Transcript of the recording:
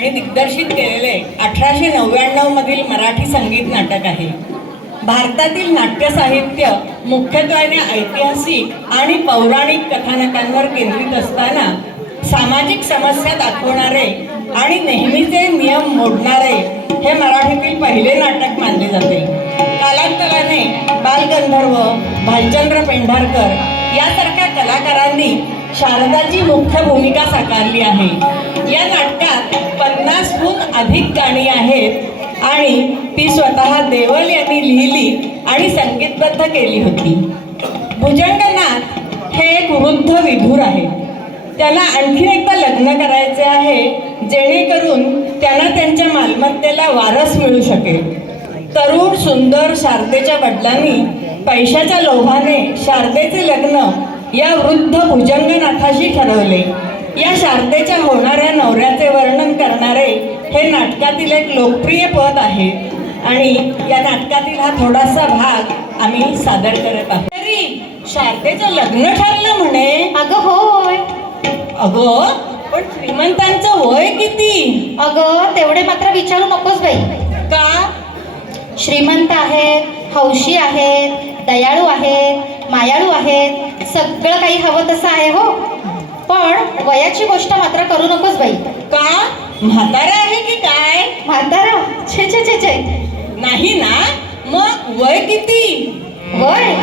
आणि दिग्दर्शित केलेले 1899 मधील मराठी संगीत नाटक आहे. भारतातील नाट्य साहित्य मुख्यत्वे ऐतिहासिक आणि पौराणिक कथानकांवर केंद्रित असताना सामाजिक समस्या दाखवणारे आणि नेहमीचे नियम मोडणारे हे मराठीतील पहिले नाटक मानले जाते. कालांतराने बालगंधर्व, भालचंद्र पेंढारकर यासारख्या कलाकारांनी शारदाची मुख्य भूमिका साकारली आहे. या नाटकात 50हून अधिक गाणी आहेत आणि ती स्वतः देवल यांनी लिहिली आणि संगीतबद्ध केली होती. भुजंगनाथ हे एक वृद्ध विधूर आहे. त्याला आणखी एकदा लग्न करायचे आहे जेणेकरून त्यांना त्यांच्या मालमत्तेला वारस मिळू शकेल. तरुण सुंदर शारदेच्या वडिलांनी पैशाच्या लोभाने शारदेचे लग्न या वृद्ध भुजंगनाथाशी ठरवले. या शारदेच्या होणाऱ्या नवऱ्याचे वर्णन करणारे हे नाटकातील एक लोकप्रिय पद आहे आणि या नाटकातील हा थोडासा भाग आम्ही सादर करत आहोत. तरी शारदेचं लग्न ठरलं म्हणे. अगं होय. अगं पण श्रीमंतांचं वय किती? अगं तेवढे मात्र विचारू नकोस बाई. का? श्रीमंत आहेत, हौशी आहेत, दयाळू आहेत, मायाळू आहेत, सगळं काही हवं तसं आहे हो. पण वयाची गोष्ट मात्र करू नकोस बाई. का? म्हातारा आहे की काय? म्हातारा? छे छे छे छे. नाही ना. मग वय किती? वय